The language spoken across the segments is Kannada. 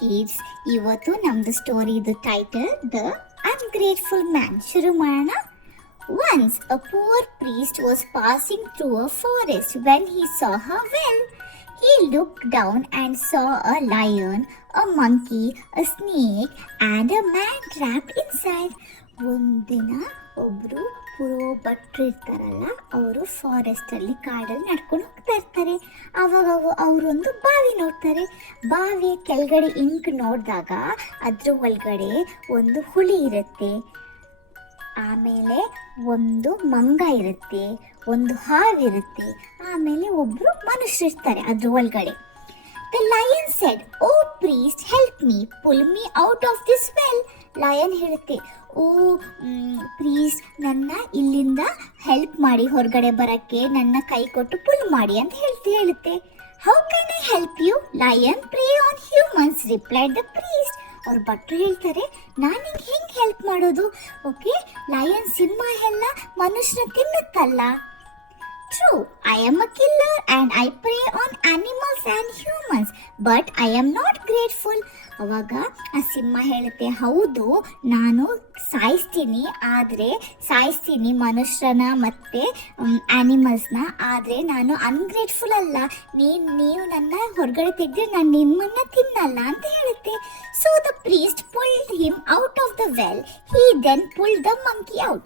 ಕಿಡ್ಸ್, ಇವತ್ತು ನಮ್ದು ಸ್ಟೋರಿದು ಟೈಟಲ್ ದ ಅನ್ಗ್ರೇಟ್ಫುಲ್ ಮ್ಯಾನ್. ಶುರು ಮಾಡೋಣ. Once a poor priest was passing through a forest when he saw a well. He looked down and saw a lion, a monkey, a snake and a man trapped inside. ಒಂದಿನ ಒಬ್ರು ಭಟ್ರು ಇರ್ತಾರಲ್ಲ, ಅವರು ಫಾರೆಸ್ಟ್ ಅಲ್ಲಿ ಕಾಡಲ್ಲಿ ನಡ್ಕೊಂಡು ಹೋಗ್ತಾ ಇರ್ತಾರೆ. ಅವಾಗ ಅವರೊಂದು ಬಾವಿ ನೋಡ್ತಾರೆ. ಬಾವಿಯ ಕೆಳಗಡೆ ಇಂಕ್ ನೋಡಿದಾಗ ಅದ್ರ ಒಳಗಡೆ ಒಂದು ಹುಳಿ ಇರುತ್ತೆ, ಆಮೇಲೆ ಒಂದು ಮಂಗ ಇರುತ್ತೆ, ಒಂದು ಹಾವಿರುತ್ತೆ, ಆಮೇಲೆ ಒಬ್ರು ಮನುಷ್ಯರಿರ್ತಾರೆ ಅದ್ರ ಒಳಗಡೆ. The lion said, "Oh priest, help me, pull me out of this well." Lion ಹೇಳುತ್ತೆ, ಓ ಪ್ರೀಸ್ಟ್, ನನ್ನ ಇಲ್ಲಿಂದ ಹೆಲ್ಪ್ ಮಾಡಿ, ಹೊರಗಡೆ ಬರಕ್ಕೆ ನನ್ನ ಕೈ ಕೊಟ್ಟು ಪುಲ್ ಮಾಡಿ ಅಂತ ಹೇಳುತ್ತೆ. How can I help you? Lion prey on humans, replied the priest. ಅವ್ರ ಭಟ್ರು ಹೇಳ್ತಾರೆ, ನಾನು ನಿಂಗೆ ಹೆಂಗೆ ಹೆಲ್ಪ್ ಮಾಡೋದು? ಓಕೆ, ಲಯನ್ ಸಿಂಹ ಎಲ್ಲ ಮನುಷ್ಯನ ತಿನ್ನುತ್ತಲ್ಲ. True, I am a killer and I prey on animals and humans, but I am not grateful. ಅವಾಗ ಆ ಸಿಂಹ ಹೇಳುತ್ತೆ, ಹೌದು, ನಾನು ಸಾಯಿಸ್ತೀನಿ ಮನುಷ್ಯನ ಮತ್ತೆ ಆನಿಮಲ್ಸ್ನ, ಆದರೆ ನಾನು ಅನ್ಗ್ರೇಟ್ಫುಲ್ ಅಲ್ಲ. ನೀವು ನನ್ನ ಹೊರಗಡೆ ತೆಗೆದ್ರೆ ನಾನು ನಿಮ್ಮನ್ನ ತಿನ್ನಲ್ಲ ಅಂತ ಹೇಳುತ್ತೆ. So the priest pulled him out of the well. He then pulled the monkey out.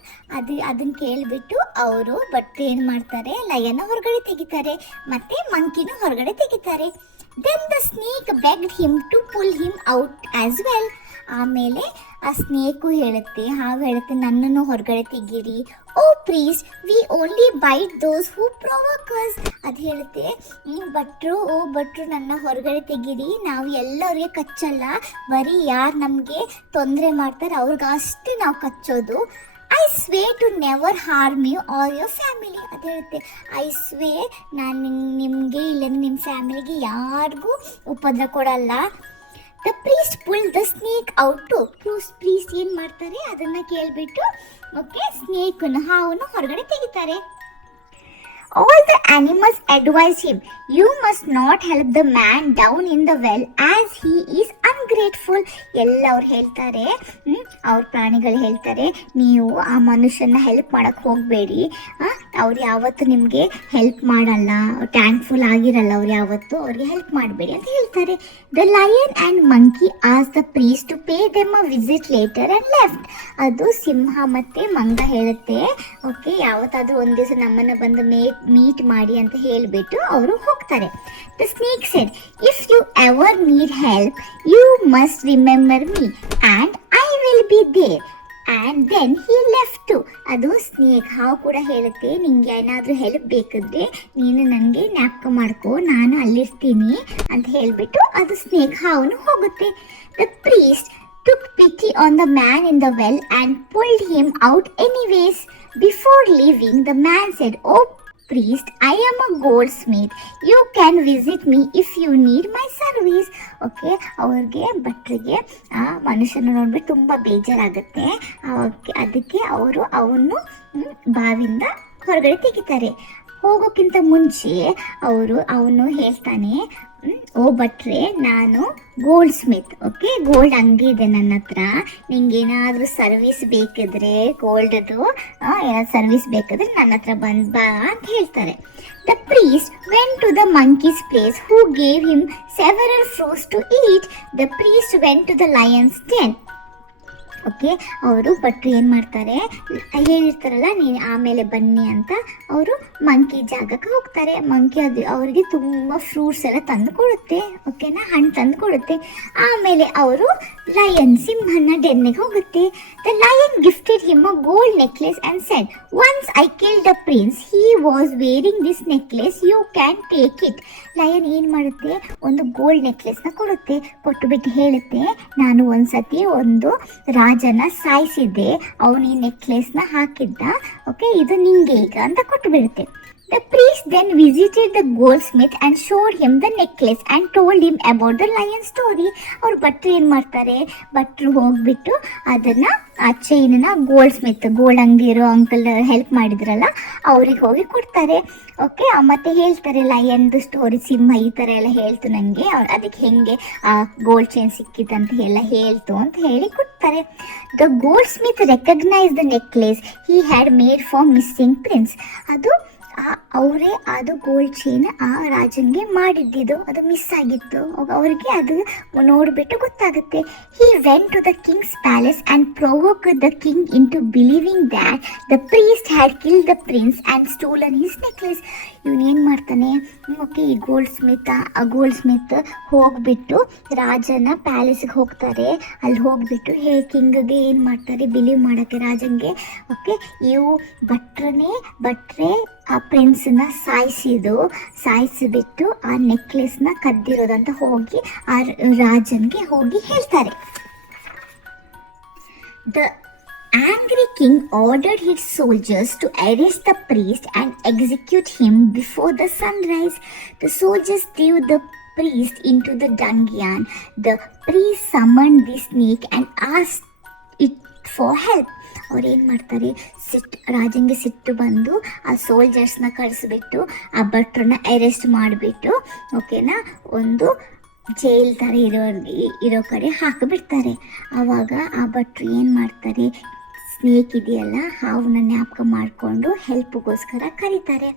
ಅದನ್ನ ಕೇಳಿಬಿಟ್ಟು ಅವರು ಏನ್ ಮಾಡ್ತಾರೆ, ಲಯನ ಹೊರಗಡೆ ತೆಗಿತಾರೆ ಮತ್ತೆ ಮಂಕಿನೂ ಹೊರಗಡೆ ತೆಗಿತಾರೆ. Then the snake begged him to pull him out as well. ಆಮೇಲೆ ಆ ಸ್ನೇಕು ಹೇಳುತ್ತೆ, ಹಾವು ಹೇಳುತ್ತೆ, ನನ್ನನ್ನು ಹೊರಗಡೆ ತೆಗೀರಿ. O priest, we only bite those who provoke us. ಅದು ಹೇಳುತ್ತೆ, ಭಟ್ರು ನನ್ನ ಹೊರಗಡೆ ತೆಗೀರಿ, ನಾವು ಎಲ್ಲರಿಗೆ ಕಚ್ಚಲ್ಲ, ಬರೀ ಯಾರು ನಮಗೆ ತೊಂದರೆ ಮಾಡ್ತಾರೆ ಅವ್ರಿಗಷ್ಟೇ ನಾವು ಕಚ್ಚೋದು. I swear to never harm you or your family. ಅದು ಹೇಳುತ್ತೆ, ಐ ಸ್ವೇ, ನಾನು ನಿಮಗೆ ಇಲ್ಲಂದ್ರೆ ನಿಮ್ಮ ಫ್ಯಾಮಿಲಿಗೆ ಯಾರಿಗೂ ಉಪದ್ರ ಕೊಡಲ್ಲ. The priest pull the snake out too. Priest ಏನು ಮಾಡ್ತಾರೆ, ಅದನ್ನು ಕೇಳಿಬಿಟ್ಟು ಹಾವನ್ನು ಹೊರಗಡೆ ತೆಗಿತಾರೆ. All the animals advised him, "You must not help the man down in the well as he is ungrateful." ಎಲ್ಲ ಅವ್ರು ಹೇಳ್ತಾರೆ, ಅವ್ರ ಪ್ರಾಣಿಗಳು ಹೇಳ್ತಾರೆ, ನೀವು ಆ ಮನುಷ್ಯನ ಹೆಲ್ಪ್ ಮಾಡಕ್ಕೆ ಹೋಗಬೇಡಿ, ಅವ್ರು ಯಾವತ್ತು ನಿಮಗೆ ಹೆಲ್ಪ್ ಮಾಡಲ್ಲ, ಥ್ಯಾಂಕ್ಫುಲ್ ಆಗಿರಲ್ಲ, ಅವ್ರು ಯಾವತ್ತು ಅವ್ರಿಗೆ ಹೆಲ್ಪ್ ಮಾಡಬೇಡಿ ಅಂತ ಹೇಳ್ತಾರೆ. ದ ಲಯನ್ ಆ್ಯಂಡ್ ಮಂಕಿ ಆಸ್ the priest to pay them a visit later and left. ಅದು ಸಿಂಹ ಮತ್ತು ಮಂಗ ಹೇಳುತ್ತೆ, ಓಕೆ, ಯಾವತ್ತಾದರೂ ಒಂದು ದಿವಸ ನಮ್ಮನ್ನು ಬಂದು ಮೀಟ್ ಮಾಡಿ ಅಂತ ಹೇಳಿಬಿಟ್ಟು ಅವರು ಹೋಗ್ತಾರೆ. The snake said, "if you ever need help you must remember me and I will be there." And then he left. ಅದು ಸ್ನೇಕ್, ಹಾವು ಕೂಡ ಹೇಳುತ್ತೆ, ನಿಂಗೆ ಏನಾದರೂ ಹೆಲ್ಪ್ ಬೇಕಿದ್ರೆ ನೀನು ನನಗೆ ಜ್ಞಾಪಕ ಮಾಡ್ಕೋ, ನಾನು ಅಲ್ಲಿರ್ತೀನಿ ಅಂತ ಹೇಳಿಬಿಟ್ಟು ಅದು ಸ್ನೇಕ್ ಹಾವನು ಹೋಗುತ್ತೆ. The priest took pity on the man in the well and pulled him out anyways. Before leaving, the man said, "Oh priest, I am a goldsmith. You can visit me if you need my service." Okay, ಭಟ್ರಿಗೆ ಆ ಮನುಷ್ಯನ ನೋಡ್ಬಿಟ್ಟು ತುಂಬ ಬೇಜಾರಾಗುತ್ತೆ. ಅದಕ್ಕೆ ಅವನು ಬಾವಿಂದ ಹೊರಗಡೆ ತೆಗಿತಾರೆ. ಹೋಗೋಕ್ಕಿಂತ ಮುಂಚೆ ಅವನು ಹೇಳ್ತಾನೆ, ಓ ಭಟ್ರೆ, ನಾನು ಗೋಲ್ಡ್ ಸ್ಮಿತ್, ಓಕೆ, ಗೋಲ್ಡ್ ಅಂಗಡಿ ಇದೆ ನನ್ನ ಹತ್ರ, ನಿಂಗೇನಾದರೂ ಸರ್ವಿಸ್ ಬೇಕಿದ್ರೆ, ಗೋಲ್ಡದು ಏನಾದ್ರು ಸರ್ವಿಸ್ ಬೇಕಾದ್ರೆ ನನ್ನ ಹತ್ರ ಬಾ ಅಂತ ಹೇಳ್ತಾರೆ. The priest went to the monkey's place who gave him several fruits to eat. The priest went to the lion's den. Okay, ಅವರು ಭಟ್ರು ಏನು ಮಾಡ್ತಾರೆ, ಹೇಳಿರ್ತಾರಲ್ಲ ನೀನು ಆಮೇಲೆ ಬನ್ನಿ ಅಂತ, ಅವರು ಮಂಕಿ ಜಾಗಕ್ಕೆ ಹೋಗ್ತಾರೆ. ಮಂಕಿ ಅವರಿಗೆ ತುಂಬ ಫ್ರೂಟ್ಸ್ ಎಲ್ಲ ತಂದು ಕೊಡುತ್ತೆ, ಓಕೆನಾ, ಹಣ್ಣು ತಂದು ಕೊಡುತ್ತೆ. ಆಮೇಲೆ ಅವರು ಸಿಂಹನ ಡೆನ್ನಿಗೆ ಹೋಗುತ್ತೆ. The lion gifted him a gold necklace and said, "once I killed a prince, he was wearing this necklace, you can take it." Lion ಏನು ಮಾಡುತ್ತೆ, ಒಂದು ಗೋಲ್ಡ್ ನೆಕ್ಲೆಸ್ನ ಕೊಡುತ್ತೆ. ಕೊಟ್ಟುಬಿಟ್ಟು ಹೇಳುತ್ತೆ, ನಾನು ಒಂದ್ಸತಿ ಒಂದು ರಾಜನ ಸಾಯಿಸಿದ್ದೆ, ಅವನು ಈ ನೆಕ್ಲೆಸ್ನ ಹಾಕಿದ್ದ, ಓಕೆ, ಇದು ನಿಂಗೆ ಈಗ ಅಂತ ಕೊಟ್ಟು ಬಿಡುತ್ತೆ. The priest then visited the goldsmith and showed him the necklace and told him about the lion story. ಅವ್ರು ಭಟ್ರು ಏನು ಮಾಡ್ತಾರೆ, ಭಟ್ರು ಹೋಗ್ಬಿಟ್ಟು ಅದನ್ನು ಆ ಚೈನನ್ನ ಗೋಲ್ಡ್ ಅಂಗಡಿ ಇರೋ ಅಂಕಲ್ ಹೆಲ್ಪ್ ಮಾಡಿದ್ರಲ್ಲ ಅವ್ರಿಗೆ ಹೋಗಿ ಕೊಡ್ತಾರೆ. ಓಕೆ, ಮತ್ತೆ ಹೇಳ್ತಾರೆ ಲಯನ್ದು ಸ್ಟೋರಿ, ಸಿಂಹ ಈ ಥರ ಎಲ್ಲ ಹೇಳ್ತು ನನಗೆ, ಅದಕ್ಕೆ ಹೆಂಗೆ ಆ ಗೋಲ್ಡ್ ಚೈನ್ ಸಿಕ್ಕಿತ್ತಂತ ಎಲ್ಲ ಹೇಳ್ತು ಅಂತ ಹೇಳಿ ಕೊಡ್ತಾರೆ. The gold Smith recognise the necklace he had made for missing prince. ಅದು ಅವರೇ ಅದು ಗೋಲ್ಡ್ ಚೈನ್ ಆ ರಾಜನ್ಗೆ ಮಾಡಿದ್ದಿದ್ದು, ಅದು ಮಿಸ್ ಆಗಿತ್ತು, ಅವ್ರಿಗೆ ಅದು ನೋಡಿಬಿಟ್ಟು ಗೊತ್ತಾಗುತ್ತೆ. He went to the king's palace and provoke the king into believing that the priest had kill the prince and stolen his necklace. ಇವನೇನು ಮಾಡ್ತಾನೆ, ಓಕೆ, ಈ ಗೋಲ್ಡ್ ಸ್ಮಿತ್ ಹೋಗ್ಬಿಟ್ಟು ರಾಜನ ಪ್ಯಾಲೇಸ್ಗೆ ಹೋಗ್ತಾರೆ. ಅಲ್ಲಿ ಹೋಗ್ಬಿಟ್ಟು ಕಿಂಗ್ಗೆ ಏನು ಮಾಡ್ತಾರೆ, ಬಿಲೀವ್ ಮಾಡೋಕ್ಕೆ ರಾಜಂಗೆ, ಓಕೆ, ಇವು ಭಟ್ರೆ ಆ ಪ್ರಿನ್ಸನ್ನ ಸಾಯಿಸಿಬಿಟ್ಟು ಆ ನೆಕ್ಲೆಸ್ನ ಕದ್ದಿರೋದಂತ ಹೋಗಿ ಆ ರಾಜನ್ಗೆ ಹೋಗಿ ಹೇಳ್ತಾರೆ. The angry king ordered his soldiers to arrest the priest and execute him before the sunrise. The soldiers threw the priest into the dungeon. The priest summoned the snake and asked it for help. ಅವ್ರು ಏನು ಮಾಡ್ತಾರೆ, ರಾಜಂಗೆ ಸಿಟ್ಟು ಬಂದು ಆ ಸೋಲ್ಜರ್ಸ್ನ ಕಳಿಸ್ಬಿಟ್ಟು ಆ ಭಟ್ರನ್ನ ಅರೆಸ್ಟ್ ಮಾಡಿಬಿಟ್ಟು, ಓಕೆನಾ, ಒಂದು ಜೈಲ್ ಥರ ಇರೋ ಕಡೆ ಹಾಕಿಬಿಡ್ತಾರೆ. ಆವಾಗ ಆ ಭಟ್ರು ಏನು ಮಾಡ್ತಾರೆ, ಸ್ನೇಕ್ ಇದೆಯಲ್ಲ ಹಾವನ್ನ ಜ್ಞಾಪಕ ಮಾಡಿಕೊಂಡು ಹೆಲ್ಪ್ಗೋಸ್ಕರ ಕರೀತಾರೆ.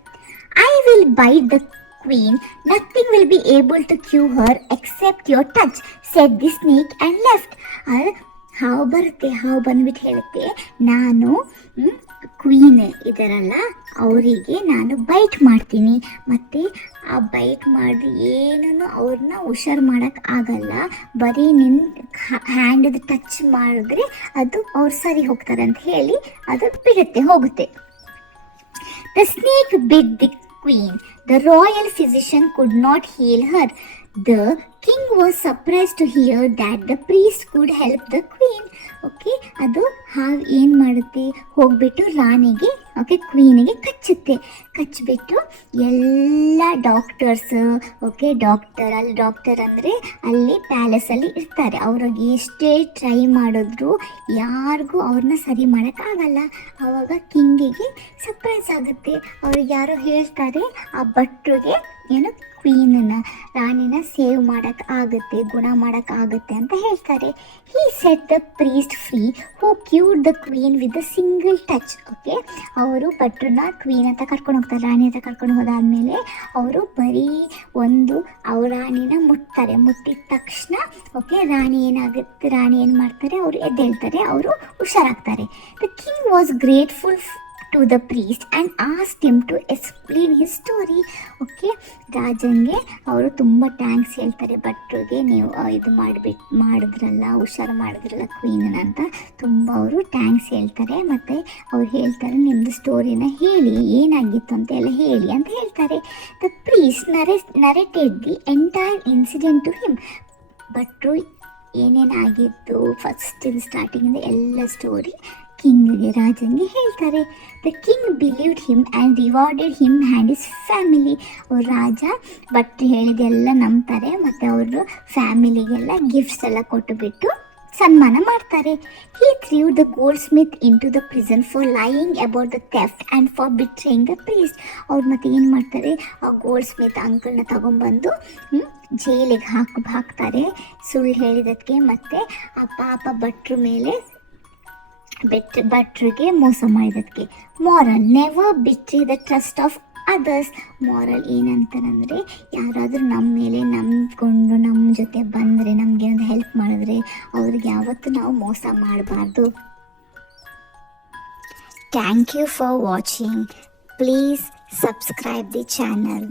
I will bite the queen, nothing will be able to cure her except your touch, said the snake and left. ಹಾವು ಬರುತ್ತೆ, ಹಾವು ಬಂದ್ಬಿಟ್ಟು ಹೇಳುತ್ತೆ, ನಾನು ಕ್ವೀನ್ ಇದರಲ್ಲ ಅವರಿಗೆ ನಾನು ಬೈಟ್ ಮಾಡ್ತೀನಿ, ಮತ್ತು ಆ ಬೈಟ್ ಮಾಡಿ ಏನೂ ಅವ್ರನ್ನ ಹುಷಾರು ಮಾಡೋಕ್ಕೆ ಆಗಲ್ಲ, ಬರೀ ನಿನ್ನ ಹ್ಯಾಂಡದು ಟಚ್ ಮಾಡಿದ್ರೆ ಅದು ಅವ್ರು ಸರಿ ಹೋಗ್ತಾರೆ ಅಂತ ಹೇಳಿ ಅದು ಹೋಗುತ್ತೆ. The snake bit the queen. The royal physician could not heal her. The king was surprised to hear that the priest could help the queen. Okay, ಅದು ಹಾವು ಏನು ಮಾಡುತ್ತೆ, ಹೋಗ್ಬಿಟ್ಟು ರಾಣಿಗೆ, ಓಕೆ, ಕ್ವೀನಿಗೆ ಕಚ್ಚಿಬಿಟ್ಟು ಎಲ್ಲ ಡಾಕ್ಟರ್ಸ್, ಓಕೆ, ಡಾಕ್ಟರ್ ಅಂದರೆ ಅಲ್ಲಿ ಪ್ಯಾಲೇಸಲ್ಲಿ ಇರ್ತಾರೆ, ಅವ್ರಿಗೆ ಎಷ್ಟೇ ಟ್ರೈ ಮಾಡಿದ್ರು ಯಾರಿಗೂ ಅವ್ರನ್ನ ಸರಿ ಮಾಡೋಕ್ಕಾಗಲ್ಲ. ಆವಾಗ ಕಿಂಗಿಗೆ ಸರ್ಪ್ರೈಸ್ ಆಗುತ್ತೆ, ಅವ್ರಿಗೆ ಯಾರೋ ಹೇಳ್ತಾರೆ ಆ ಭಟ್ರಿಗೆ ಏನು ರಾಣಿನ ಸೇವ್ ಮಾಡೋಕ್ಕಾಗುತ್ತೆ, ಗುಣ ಮಾಡೋಕ್ಕಾಗುತ್ತೆ ಅಂತ ಹೇಳ್ತಾರೆ. He set the priest free who cured the queen with a single touch. Okay, ಅವರು ಭಟ್ರನ್ನ ಕ್ವೀನ್ ಅಂತ ಕರ್ಕೊಂಡು ಹೋಗ್ತಾರೆ, ರಾಣಿ ಅಂತ ಕರ್ಕೊಂಡು ಹೋದಾದ್ಮೇಲೆ ಅವರು ಬರೀ ಅವ್ರ ರಾಣಿನ ಮುಟ್ಟಿದ ತಕ್ಷಣ, ಓಕೆ, ರಾಣಿ ಏನು ಮಾಡ್ತಾರೆ, ಅವರು ಎದ್ದೇಳ್ತಾರೆ, ಅವರು ಹುಷಾರಾಗ್ತಾರೆ. The king was grateful to the priest and asked him to explain his story. Okay, ರಾಜಂಗೆ ಅವರು ತುಂಬ ಥ್ಯಾಂಕ್ಸ್ ಹೇಳ್ತಾರೆ, ಭಟ್ರಿಗೆ ನೀವು ಇದು ಮಾಡಿದ್ರಲ್ಲ, ಹುಷಾರು ಮಾಡಿದ್ರಲ್ಲ ಕ್ವೀನನ್ನ ಅಂತ ತುಂಬ ಅವರು ಥ್ಯಾಂಕ್ಸ್ ಹೇಳ್ತಾರೆ. ಮತ್ತು ಅವ್ರು ಹೇಳ್ತಾರೆ, ನಿಮ್ಮದು ಸ್ಟೋರಿನ ಹೇಳಿ, ಏನಾಗಿತ್ತು ಅಂತ ಎಲ್ಲ ಹೇಳಿ ಅಂತ ಹೇಳ್ತಾರೆ. The priest narrated the entire incident to him. ಭಟ್ರು ಏನೇನಾಗಿತ್ತು ಫಸ್ಟಿಂದ ಸ್ಟಾರ್ಟಿಂಗಿಂದ ಎಲ್ಲ ಸ್ಟೋರಿ ಕಿಂಗ್ಗೆ, ರಾಜಂಗೆ ಹೇಳ್ತಾರೆ. The king believed him and rewarded him and his family. ಅವ್ರ ರಾಜ ಭಟ್ರು ಹೇಳಿದೆಲ್ಲ ನಂಬ್ತಾರೆ, ಮತ್ತು ಅವರು ಫ್ಯಾಮಿಲಿಗೆಲ್ಲ ಗಿಫ್ಟ್ಸ್ ಎಲ್ಲ ಕೊಟ್ಟುಬಿಟ್ಟು ಸನ್ಮಾನ ಮಾಡ್ತಾರೆ. He threw the goldsmith into the prison for lying about the theft and for betraying the priest. ಅವ್ರು ಮತ್ತೆ ಏನು ಮಾಡ್ತಾರೆ, ಆ ಗೋಲ್ಡ್ ಸ್ಮಿತ್ ಅಂಕಲ್ನ ತಗೊಂಡ್ಬಂದು ಜೈಲಿಗೆ ಹಾಕ್ತಾರೆ ಸುಳ್ಳು ಹೇಳಿದಕ್ಕೆ, ಮತ್ತು ಆ ಪಾಪ ಭಟ್ರಿಗೆ ಮೋಸ ಮಾಡಿದಕ್ಕೆ. Moral, never betray the trust of others. Moral ಏನಂತಾರಂದರೆ, ಯಾರಾದರೂ ನಮ್ಮ ಮೇಲೆ ನಂಬ್ಕೊಂಡು ನಮ್ಮ ಜೊತೆ ಬಂದರೆ, ನಮಗೇನಾದ್ರು ಹೆಲ್ಪ್ ಮಾಡಿದ್ರೆ ಅವ್ರಿಗೆ ಯಾವತ್ತೂ ನಾವು ಮೋಸ ಮಾಡಬಾರ್ದು. Thank you for watching. Please subscribe the channel.